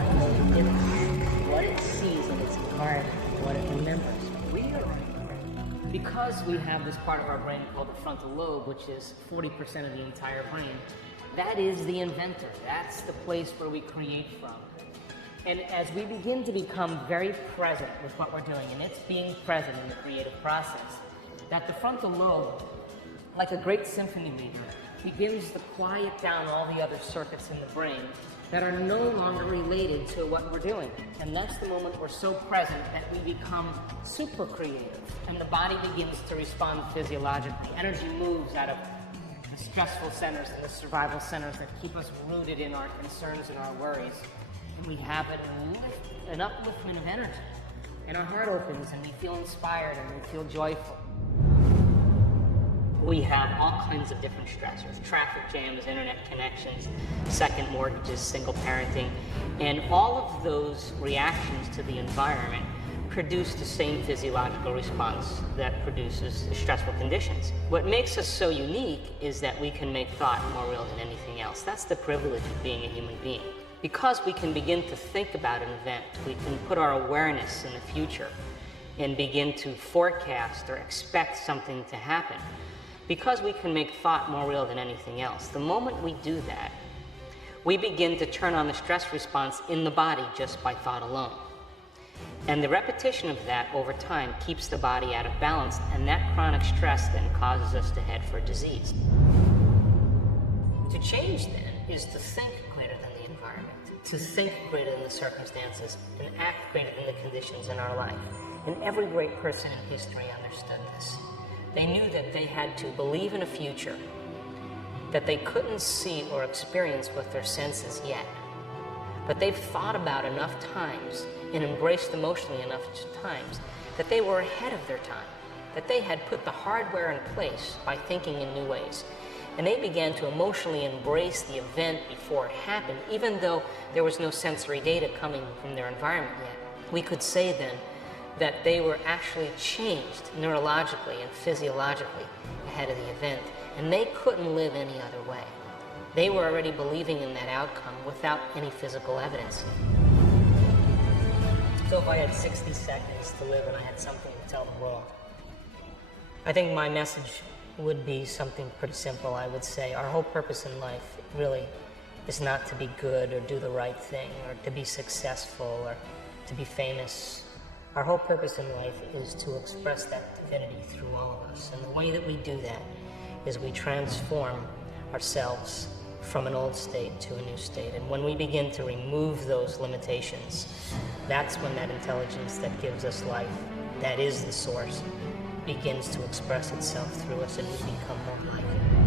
barcode image, what it sees in its environment, what it remembers. Because we have this part of our brain called the frontal lobe, which is 40% of the entire brain, that is the inventor. That's the place where we create from. And as we begin to become very present with what we're doing, and it's being present in the creative process, that the frontal lobe, like a great symphony leader, begins to quiet down all the other circuits in the brain that are no longer related to what we're doing. And that's the moment we're so present that we become super creative. And the body begins to respond physiologically. Energy moves out of the stressful centers and the survival centers that keep us rooted in our concerns and our worries. And we have an upliftment of energy. And our heart opens and we feel inspired and we feel joyful. We have all kinds of different stressors, traffic jams, internet connections, second mortgages, single parenting, and all of those reactions to the environment produce the same physiological response that produces stressful conditions. What makes us so unique is that we can make thought more real than anything else. That's the privilege of being a human being. Because we can begin to think about an event, we can put our awareness in the future and begin to forecast or expect something to happen. Because we can make thought more real than anything else, the moment we do that, we begin to turn on the stress response in the body just by thought alone. And the repetition of that over time keeps the body out of balance, and that chronic stress then causes us to head for disease. To change then is to think greater than the environment, to think greater than the circumstances, and act greater than the conditions in our life. And every great person in history understood this. They knew that they had to believe in a future that they couldn't see or experience with their senses yet. But they've thought about enough times and embraced emotionally enough times that they were ahead of their time, that they had put the hardware in place by thinking in new ways. And they began to emotionally embrace the event before it happened, even though there was no sensory data coming from their environment yet. We could say then that they were actually changed neurologically and physiologically ahead of the event, and they couldn't live any other way. They were already believing in that outcome without any physical evidence. So if I had 60 seconds to live and I had something to tell the world, I think my message would be something pretty simple. I would say our whole purpose in life really is not to be good or do the right thing or to be successful or to be famous. Our whole purpose in life is to express that divinity through all of us. And the way that we do that is we transform ourselves from an old state to a new state. And when we begin to remove those limitations, that's when that intelligence that gives us life, that is the source, begins to express itself through us and we become more like it.